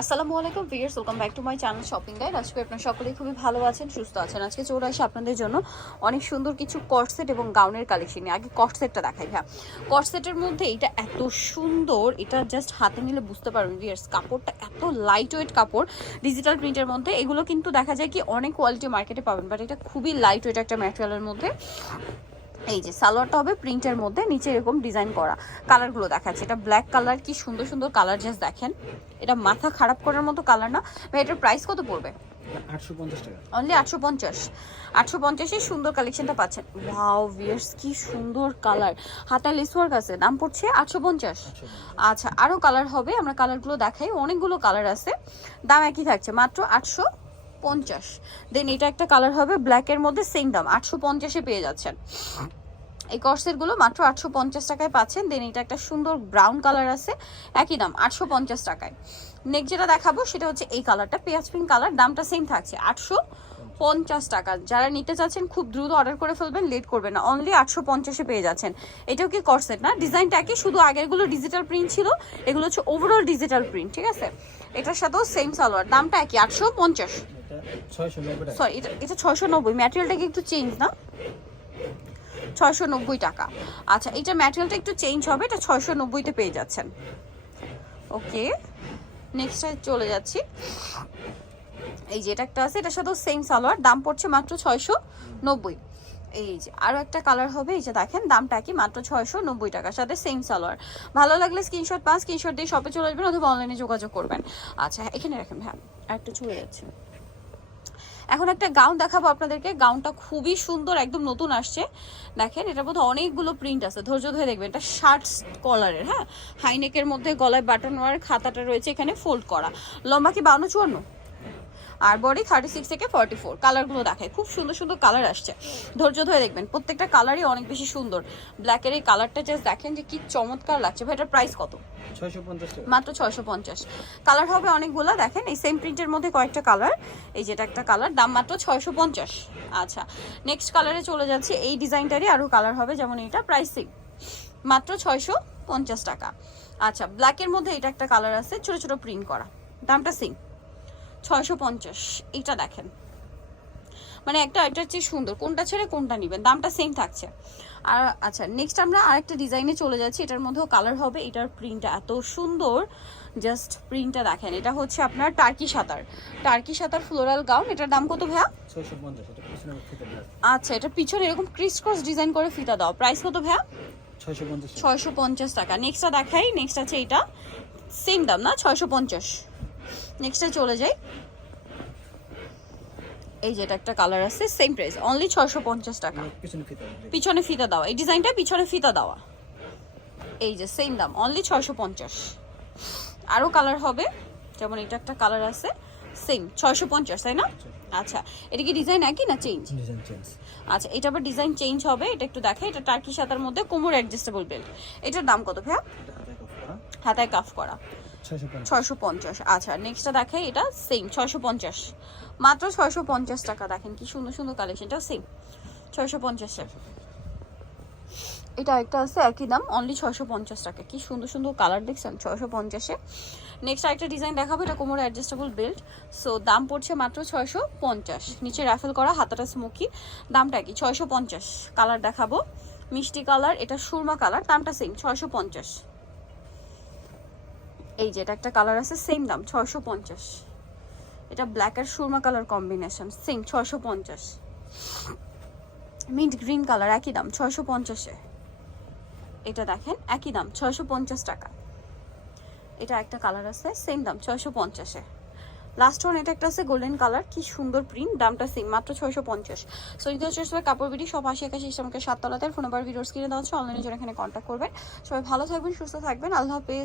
আসসালামু আলাইকুম viewers welcome back to my channel shopping guide আজকে আপনারা সকলেই খুবই ভালো আছেন, সুস্থ আছেন। আজকে চলে আসি আপনাদের জন্য অনেক সুন্দর কিছু কটসেট এবং গাউনের কালেকশন আগে কটসেটটা দেখাই হ্যাঁ কটসেটের মধ্যে এটা এত সুন্দর, এটা জাস্ট হাতে নিলে বুঝতে পারবেন ভিয়ার্স কাপড়টা এত লাইট ওয়েট কাপড়। ডিজিটাল প্রিন্টের মধ্যে এগুলো কিন্তু দেখা যায় কি অনেক কোয়ালিটি মার্কেটে পাবেন বাট এটা খুবই লাইট ওয়েট একটা ম্যাটেরিয়ালের মধ্যে। এই যে সালোয়ারটা হবে প্রিন্টের মধ্যে নিচে এরকম ডিজাইন করা কালারগুলো দেখাচ্ছে। এটা ব্ল্যাক কালার কি সুন্দর সুন্দর কালার জাস্ট দেখেন। এটা মাথা খারাপ করার মতো কালার না। ভাই এটার প্রাইস কত পড়বে? অনলি আটশো পঞ্চাশ। আটশো পঞ্চাশে সুন্দর কালেকশনটা পাচ্ছেন। ওয়াও ভিয়ার্স কি সুন্দর কালার হাতা লেস ওয়ার্ক আছে দাম পড়ছে আটশো পঞ্চাশ। আচ্ছা আরও কালার হবে আমরা কালারগুলো দেখাই। অনেকগুলো কালার আছে। দাম একই থাকছে মাত্র আটশো পঞ্চাশ। দেন এটা একটা কালার হবে ব্ল্যাকের মধ্যে সেম দাম, আটশো পঞ্চাশে পেয়ে যাচ্ছেন। এই কর্সেটগুলো মাত্র আটশো পঞ্চাশ টাকায় পাচ্ছেন। দেন এটা একটা সুন্দর ব্রাউন কালার আছে, একই দাম, আটশো পঞ্চাশ টাকায়। নেক্সট যেটা দেখাবো সেটা হচ্ছে এই কালারটা পেঁয়াজ পিঙ্ক কালার দামটা সেম থাকছে, আটশো পঞ্চাশ টাকা। যারা নিতে চাচ্ছেন, খুব দ্রুত অর্ডার করে ফেলবেন লেট করবেন না অনলি আটশো পঞ্চাশে পেয়ে যাচ্ছেন। এটাও কি করসেট না? ডিজাইনটা একই, শুধু আগেরগুলো ডিজিটাল প্রিন্ট ছিল, এগুলো হচ্ছে ওভারঅল ডিজিটাল প্রিন্ট ঠিক আছে? এটার সাথেও সেম সালোয়ার, দামটা একই, আটশো পঞ্চাশ। সরি একটু চেঞ্জ না? নব্বই টাকা। আচ্ছা একটু চেঞ্জ হবে, এটা নব্বইতে পেয়ে যাচ্ছেন। ওকে চলে যাচ্ছি। এই একটা আছে, এটার সেম সালোয়ার, দাম পড়ছে মাত্র ছয়শো নব্বই। এই যে আরও একটা কালার হবে, এই যে দেখেন, দামটা কি মাত্র ছয়শো নব্বই টাকার সাথে সেম সালোয়ার। ভালো লাগলে স্ক্রিনশট পান স্ক্রিনশট দিয়ে শপে চলে আসবেন অথবা অনলাইনে যোগাযোগ করবেন। আচ্ছা এখানে রাখেন হ্যাঁ একটু চলে যাচ্ছে। এখন একটা গাউন দেখাবো আপনাদেরকে। গাউনটা খুবই সুন্দর, একদম নতুন আসছে। দেখেন, এটার মধ্যে অনেকগুলো প্রিন্ট আছে। ধৈর্য ধরে দেখবেন, এটা শার্ট কলারের হ্যাঁ? হাইনেকের মধ্যে গলায় বাটন ওয়ার খাতাটা রয়েছে এখানে ফোল্ড করা। লম্বা কি বাউন্ন চুয়ান্ন? আর বডি থার্টি সিক্স থেকে ফর্টি ফোর কালারগুলো দেখায়। খুব সুন্দর সুন্দর কালার আসছে। ধৈর্য ধরে দেখবেন প্রত্যেকটা কালারই অনেক বেশি সুন্দর। ব্ল্যাকের এই কালারটা জাস্ট দেখেন যে কি চমৎকার লাগছে। ভাই এটার প্রাইস কত? মাত্র ছয়শো পঞ্চাশ। কালার হবে অনেকগুলো দেখেন এই সেম প্রিন্টের মধ্যে কয়েকটা কালার এই যেটা একটা কালার দাম মাত্র ছয়শো পঞ্চাশ। আচ্ছা নেক্সট কালারে চলে যাচ্ছে। এই ডিজাইনটারই আরও কালার হবে যেমন এটা প্রাইসিং মাত্র ছয়শো পঞ্চাশ টাকা। আচ্ছা ব্ল্যাকের মধ্যে এটা একটা কালার আছে ছোট ছোট প্রিন্ট করা। দামটা সিং ছয়শো পঞ্চাশ এইটা দেখেন। মানে একটা এটার চেয়ে সুন্দর। কোনটা ছেড়ে কোনটা নেবেন? দামটা সেম থাকছে। আর আচ্ছা নেক্সট আমরা আরেকটা ডিজাইনে চলে যাচ্ছি। এটার মধ্যেও কালার হবে। এটার প্রিন্টটা এত সুন্দর। জাস্ট প্রিন্টটা দেখেন। এটা হচ্ছে আপনার টার্কি সাঁতার। টার্কি সাঁতার ফ্লোরাল গাউন এটার দাম কত ভাইয়া? পঞ্চাশ এটা পিছনে আচ্ছা এরকম ক্রিস ক্রস ডিজাইন করে ফিতা দাও। প্রাইস কত ভাইয়া? ছয়শো পঞ্চাশ টাকা। ছয়শো পঞ্চাশ টাকা। নেক্সটটা দেখাই। নেক্সট আছে এটা সেম দাম না? ছয়শো পঞ্চাশ। নেক্সটে চলে যাই। এই যে এটা একটা কালার আছে সেম প্রাইস অনলি ছয়শো পঞ্চাশ টাকা। পিছনে ফিতে দেওয়া। এই ডিজাইনটা পিছনে ফিতা দেওয়া। এই যে সেম দাম অনলি ছয়শো পঞ্চাশ। আরও কালার হবে যেমন এটা একটা কালার আছে সেম ছয়শো পঞ্চাশ তাই না? আচ্ছা। এটা কি ডিজাইন একই না চেঞ্জ ডিজাইন চেঞ্জ আচ্ছা এটা আবার ডিজাইন চেঞ্জ হবে এটা একটু দেখে এটা টার্কি সাতার মধ্যে কোমর অ্যাডজাস্টেবল বেল্ট এটার দাম কত ভাইয়া? হাতায় কাফ করা। ছয়শো পঞ্চাশ। আচ্ছা নেক্সটটা দেখে এটা সেম ছয়শো পঞ্চাশ। মাত্র ছয়শো পঞ্চাশ টাকা, দেখেন কি সুন্দর সুন্দর কালেকশনটা সেম ছয়শো পঞ্চাশে এটা একটা আছে একই দাম অনলি ছয়শো পঞ্চাশ টাকা। কি সুন্দর সুন্দর কালার দেখছেন? ছয়শো পঞ্চাশে। নেক্সট আরেকটা ডিজাইন দেখাবো, এটা কোমর অ্যাডজাস্টেবল বেল্ট সো দাম পড়ছে মাত্র ছয়শো পঞ্চাশ। নিচে র্যাফেল করা, হাতাটা স্মোকি দামটা কি? ছয়শো পঞ্চাশ। কালার দেখাবো। মিষ্টি কালার এটা সুরমা কালার দামটা সেম ছয়শো পঞ্চাশ। এই যে, এটা একটা কালার আছে সেম দাম, ছয়শো পঞ্চাশ। এটা ব্ল্যাক আর সুরমা কালার কম্বিনেশন সেম ছয়শো পঞ্চাশ। মিন্ট গ্রিন কালার একই দাম, ছয়শো পঞ্চাশে। এটা দেখেন, একই দাম, ছয়শো পঞ্চাশ টাকা। এটা একটা কালার আছে সেম দাম, ছয়শো পঞ্চাশে। লাস্ট ওয়ান এটা একটা আছে গোল্ডেন কালার কি সুন্দর প্রিন্ট দামটা সেম মাত্র ছয়শো পঞ্চাশ। সো যদি হচ্ছে সবাই কাপড় বিটি সব আশি একাশি আমাকে সাততলাতে ফোন নাম্বার ভিডিওস কিনে দেওয়া হচ্ছে অনলাইনে জন্য এখানে কন্ট্যাক্ট করবেন। সবাই ভালো থাকবেন, সুস্থ থাকবেন, আল্লাহ হাফেজ।